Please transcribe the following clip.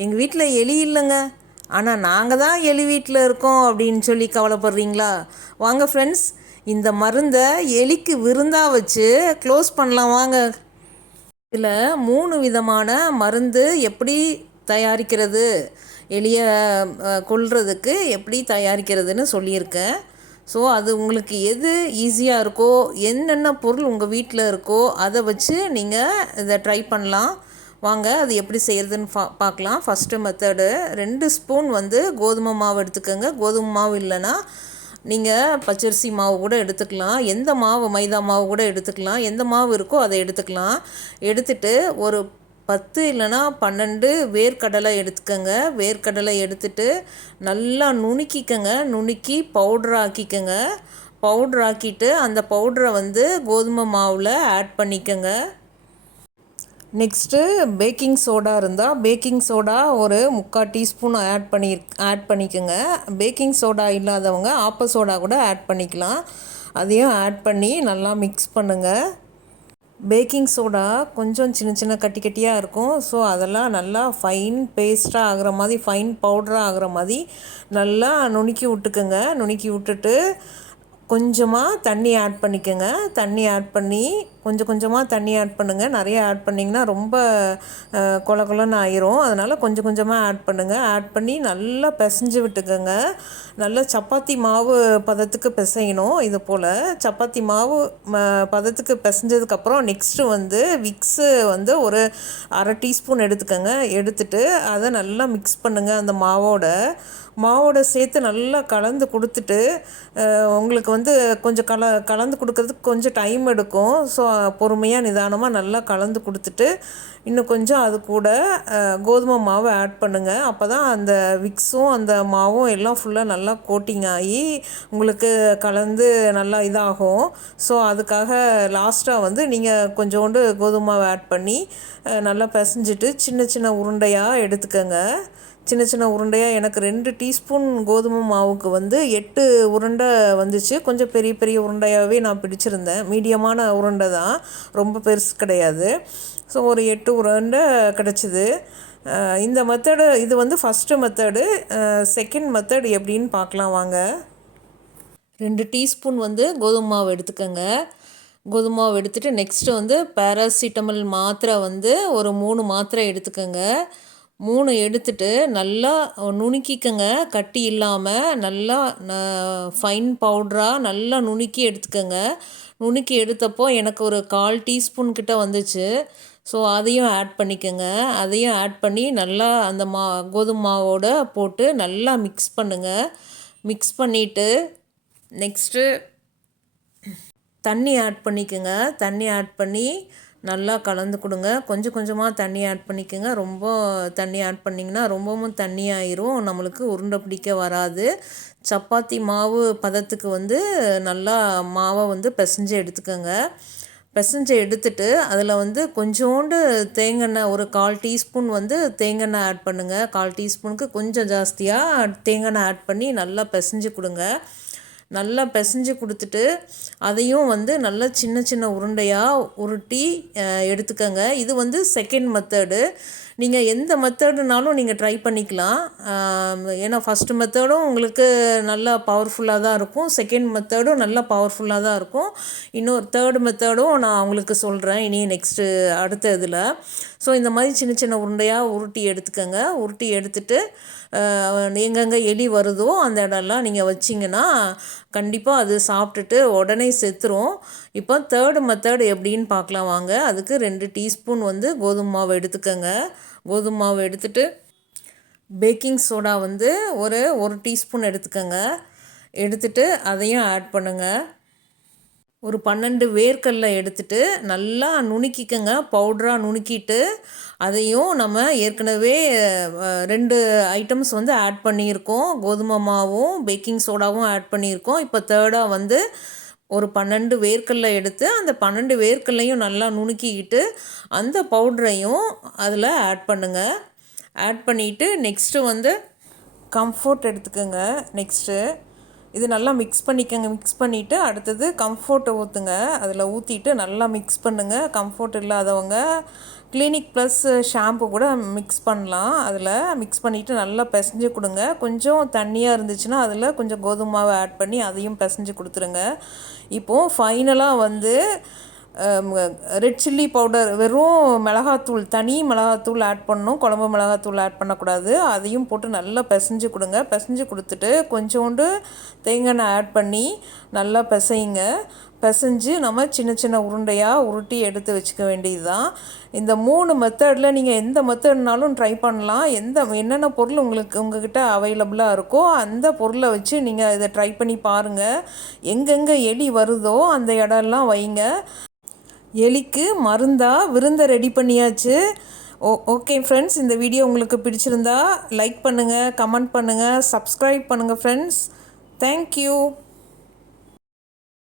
எங்கள் வீட்டில் எலி இல்லைங்க. ஆனால் நாங்கள் தான் எலி வீட்டில் இருக்கோம் அப்படின்னு சொல்லி கவலைப்படுறீங்களா? வாங்க ஃப்ரெண்ட்ஸ் இந்த மருந்தை எலிக்கு விருந்தாக வச்சு க்ளோஸ் பண்ணலாம் வாங்க. இதில் மூணு விதமான மருந்து எப்படி தயாரிக்கிறது எலியை கொள்றதுக்கு எப்படி தயாரிக்கிறதுன்னு சொல்லியிருக்கேன். ஸோ அது உங்களுக்கு எது ஈஸியாக இருக்கோ என்னென்ன பொருள் உங்கள் வீட்டில் இருக்கோ அதை வச்சு நீங்கள் இதை ட்ரை பண்ணலாம். வாங்க அது எப்படி செய்கிறதுன்னு பா பார்க்கலாம். ஃபஸ்ட்டு மெத்தடு ரெண்டு ஸ்பூன் வந்து கோதுமை மாவு எடுத்துக்கோங்க. கோதுமை மாவு இல்லைன்னா நீங்கள் பச்சரிசி மாவு கூட எடுத்துக்கலாம். எந்த மாவு மைதா மாவு கூட எடுத்துக்கலாம். எந்த மாவு இருக்கோ அதை எடுத்துக்கலாம். எடுத்துட்டு ஒரு பத்து இல்லைன்னா பன்னெண்டு வேர்க்கடலை எடுத்துக்கோங்க. வேர்க்கடலை எடுத்துட்டு நல்லா நுணுக்கிக்கங்க. நுணுக்கி பவுடர் ஆக்கிக்கங்க. பவுடர் ஆக்கிட்டு அந்த பவுடரை வந்து கோதுமை மாவில் ஆட் பண்ணிக்கோங்க. நெக்ஸ்ட்டு பேக்கிங் சோடா இருந்தால் பேக்கிங் சோடா ஒரு முக்கால் டீஸ்பூன் ஆட் பண்ணி ஆட் பண்ணிக்கோங்க. பேக்கிங் சோடா இல்லாதவங்க ஆப்ப சோடா கூட ஆட் பண்ணிக்கலாம். அதையும் ஆட் பண்ணி நல்லா மிக்ஸ் பண்ணுங்கள் பேக்கிங் சோடா கொஞ்சம் சின்ன சின்ன கட்டி கட்டியாக இருக்கும். ஸோ அதெல்லாம் நல்லா ஃபைன் பேஸ்ட்டாக ஆகிற மாதிரி ஃபைன் பவுடராக ஆகிற மாதிரி நல்லா நுணுக்கி விட்டுக்குங்க. நுணுக்கி விட்டுட்டு கொஞ்சமாக தண்ணி ஆட் பண்ணிக்கோங்க. தண்ணி ஆட் பண்ணி கொஞ்சம் கொஞ்சமாக தண்ணி ஆட் பண்ணுங்கள் நிறைய ஆட் பண்ணிங்கன்னா ரொம்ப கொல கொலன்னு ஆயிரும். அதனால் கொஞ்சம் கொஞ்சமாக ஆட் பண்ணுங்கள் ஆட் பண்ணி நல்லா பிசைஞ்சு விட்டுக்கோங்க. நல்லா சப்பாத்தி மாவு பதத்துக்கு பிசையணும் இது போல். சப்பாத்தி மாவு பதத்துக்கு பிசைஞ்சதுக்கப்புறம் நெக்ஸ்ட்டு வந்து விக்ஸு வந்து ஒரு அரை டீஸ்பூன் எடுத்துக்கோங்க. எடுத்துட்டு அதை நல்லா மிக்ஸ் பண்ணுங்கள் அந்த மாவோட. மாவோட சேர்த்து நல்லா கலந்து கொடுத்துட்டு உங்களுக்கு வந்து கொஞ்சம் கல கலந்து கொடுக்கறதுக்கு கொஞ்சம் டைம் எடுக்கும். ஸோ பொறுமையாக நிதானமாக நல்லா கலந்து கொடுத்துட்டு இன்னும் கொஞ்சம் அது கூட கோதுமை மாவு ஆட் பண்ணுங்கள் அப்போ தான் அந்த விக்ஸும் அந்த மாவும் எல்லாம் ஃபுல்லாக நல்லா கோட்டிங் ஆகி உங்களுக்கு கலந்து நல்லா இதாகும். ஸோ அதுக்காக லாஸ்ட்டாக வந்து நீங்கள் கொஞ்சோண்டு கோதுமை மாவு ஆட் பண்ணி நல்லா பிசைஞ்சிட்டு சின்ன சின்ன உருண்டையாக எடுத்துக்கோங்க. சின்ன சின்ன உருண்டையாக எனக்கு ரெண்டு டீஸ்பூன் கோதுமை மாவுக்கு வந்து எட்டு உருண்டை வந்துச்சு. கொஞ்சம் பெரிய பெரிய உருண்டையாகவே நான் பிடிச்சிருந்தேன். மீடியமான உருண்டை தான். ரொம்ப பெருசு கிடையாது. ஸோ ஒரு எட்டு உருண்டை கிடச்சிது. இந்த மெத்தடு இது வந்து ஃபஸ்ட்டு மெத்தடு செகண்ட் மெத்தடு எப்படின்னு பார்க்கலாம் வாங்க. ரெண்டு டீஸ்பூன் வந்து கோதுமை மாவு எடுத்துக்கோங்க. கோதுமை மாவு எடுத்துகிட்டு நெக்ஸ்ட்டு வந்து பேராசிட்டமல் மாத்திரை வந்து ஒரு மூணு மாத்திரை எடுத்துக்கோங்க. மூணு எடுத்துட்டு நல்லா நுணுக்கிக்கங்க. கட்டி இல்லாமல் நல்லா ஃபைன் பவுட்ராக நல்லா நுணுக்கி எடுத்துக்கோங்க. நுணுக்கி எடுத்தப்போ எனக்கு ஒரு கால் டீஸ்பூன் கிட்ட வந்துச்சு. ஸோ அதையும் ஆட் பண்ணிக்கோங்க. அதையும் ஆட் பண்ணி நல்லா அந்த மா கோதுமை மாவோட போட்டு நல்லா மிக்ஸ் பண்ணுங்கள் மிக்ஸ் பண்ணிவிட்டு நெக்ஸ்ட்டு தண்ணி ஆட் பண்ணிக்கோங்க. தண்ணி ஆட் பண்ணி நல்லா கலந்து கொடுங்க. கொஞ்சம் கொஞ்சமாக தண்ணி ஆட் பண்ணிக்கோங்க. ரொம்ப தண்ணி ஆட் பண்ணிங்கன்னா ரொம்பவும் தண்ணி ஆயிரும். நம்மளுக்கு உருண்டை பிடிக்க வராது. சப்பாத்தி மாவு பதத்துக்கு வந்து நல்லா மாவை வந்து பிசைஞ்சு எடுத்துக்கோங்க. பிசைஞ்சு எடுத்துட்டு அதில் வந்து கொஞ்சோண்டு தேங்காய் ஒரு கால் டீஸ்பூன் வந்து தேங்காய் ஆட் பண்ணுங்கள் கால் டீஸ்பூனுக்கு கொஞ்சம் ஜாஸ்தியாக தேங்காய் ஆட் பண்ணி நல்லா பிசைஞ்சு கொடுங்க. நல்லா பிசைஞ்சு கொடுத்துட்டு அதையும் வந்து நல்லா சின்ன சின்ன உருண்டையாக உருட்டி எடுத்துக்கோங்க. இது வந்து செகண்ட் மெத்தடு நீங்கள் எந்த மெத்தடுனாலும் நீங்கள் ட்ரை பண்ணிக்கலாம். ஏன்னா ஃபஸ்ட்டு மெத்தடும் உங்களுக்கு நல்லா பவர்ஃபுல்லாக தான் இருக்கும். செகண்ட் மெத்தடும் நல்லா பவர்ஃபுல்லாக தான் இருக்கும். இன்னொரு தேர்டு மெத்தடும் நான் உங்களுக்கு சொல்கிறேன் இனி நெக்ஸ்ட்டு அடுத்த இதில். ஸோ இந்த மாதிரி சின்ன சின்ன உருண்டையாக உருட்டி எடுத்துக்கோங்க. உருட்டி எடுத்துட்டு எங்கெங்கே எலி வருதோ அந்த இடம்லாம் நீங்கள் வச்சிங்கன்னா கண்டிப்பாக அது சாப்பிட்டுட்டு உடனே செத்துரும். இப்போ தேர்டு மெத்தட் எப்படின்னு பார்க்கலாம் வாங்க. அதுக்கு ரெண்டு டீஸ்பூன் வந்து கோதுமை மாவு எடுத்துக்கோங்க. கோதுமை மாவு எடுத்துகிட்டு பேக்கிங் சோடா வந்து ஒரு ஒரு டீஸ்பூன் எடுத்துக்கோங்க. எடுத்துகிட்டு அதையும் ஆட் பண்ணுங்கள் ஒரு பன்னெண்டு வேர்க்கடலை எடுத்துட்டு நல்லா நுணுக்கிக்கங்க பவுடராக நுணுக்கிட்டு அதையும் நம்ம ஏற்கனவே ரெண்டு ஐட்டம்ஸ் வந்து ஆட் பண்ணியிருக்கோம். கோதுமை மாவும் பேக்கிங் சோடாவும் ஆட் பண்ணியிருக்கோம். இப்போ தேர்டாக வந்து ஒரு பன்னெண்டு வேர்க்கடலை எடுத்து அந்த பன்னெண்டு வேர்க்கடலையும் நல்லா நுணுக்கிக்கிட்டு அந்த பவுடரையும் அதில் ஆட் பண்ணுங்கள் ஆட் பண்ணிவிட்டு நெக்ஸ்ட்டு வந்து கம்ஃபோர்ட் எடுத்துக்கோங்க. நெக்ஸ்ட்டு இது நல்லா மிக்ஸ் பண்ணிக்கோங்க மிக்ஸ் பண்ணிவிட்டு அடுத்தது கம்ஃபோர்ட்டை ஊற்றுங்க அதில் ஊற்றிட்டு நல்லா மிக்ஸ் பண்ணுங்கள் கம்ஃபோர்ட் இல்லாதவங்க கிளினிக் ப்ளஸ் ஷாம்பு கூட மிக்ஸ் பண்ணலாம். அதில் மிக்ஸ் பண்ணிவிட்டு நல்லா பிசைஞ்சு கொடுங்க. கொஞ்சம் தண்ணியாக இருந்துச்சுன்னா அதில் கொஞ்சம் கோதுமாவை ஆட் பண்ணி அதையும் பிசைஞ்சு கொடுத்துருங்க. இப்போது ஃபைனலாக வந்து ரெட் சில்லி பவுடர் வெறும் மிளகாத்தூள் தனி மிளகாத்தூள் ஆட் பண்ணணும். குழம்பு மிளகாத்தூள் ஆட் பண்ணக்கூடாது. அதையும் போட்டு நல்லா பிசைஞ்சு கொடுங்க. பிசைஞ்சு கொடுத்துட்டு கொஞ்சோண்டு தேங்காய் எண்ணெய் ஆட் பண்ணி நல்லா பிசையுங்க பிசைஞ்சு நம்ம சின்ன சின்ன உருண்டையாக உருட்டி எடுத்து வச்சுக்க வேண்டியது தான் இந்த மூணு மெத்தடில் நீங்கள் எந்த மெத்தட்னாலும் ட்ரை பண்ணலாம். எந்த என்னென்ன பொருள் உங்களுக்கு உங்ககிட்ட அவைலபிளாக இருக்கோ அந்த பொருளை வச்சு நீங்கள் இதை ட்ரை பண்ணி பாருங்கள் எங்கெங்கே எலி வருதோ அந்த இடம்லாம் வைங்க. எலிக்கு மருந்தாக விருந்தை ரெடி பண்ணியாச்சு. ஓ ஓகே ஃப்ரெண்ட்ஸ் இந்த வீடியோ உங்களுக்கு பிடிச்சிருந்தா லைக் பண்ணுங்கள் கமெண்ட் பண்ணுங்கள் சப்ஸ்கிரைப் பண்ணுங்கள் ஃப்ரெண்ட்ஸ் தேங்க்யூ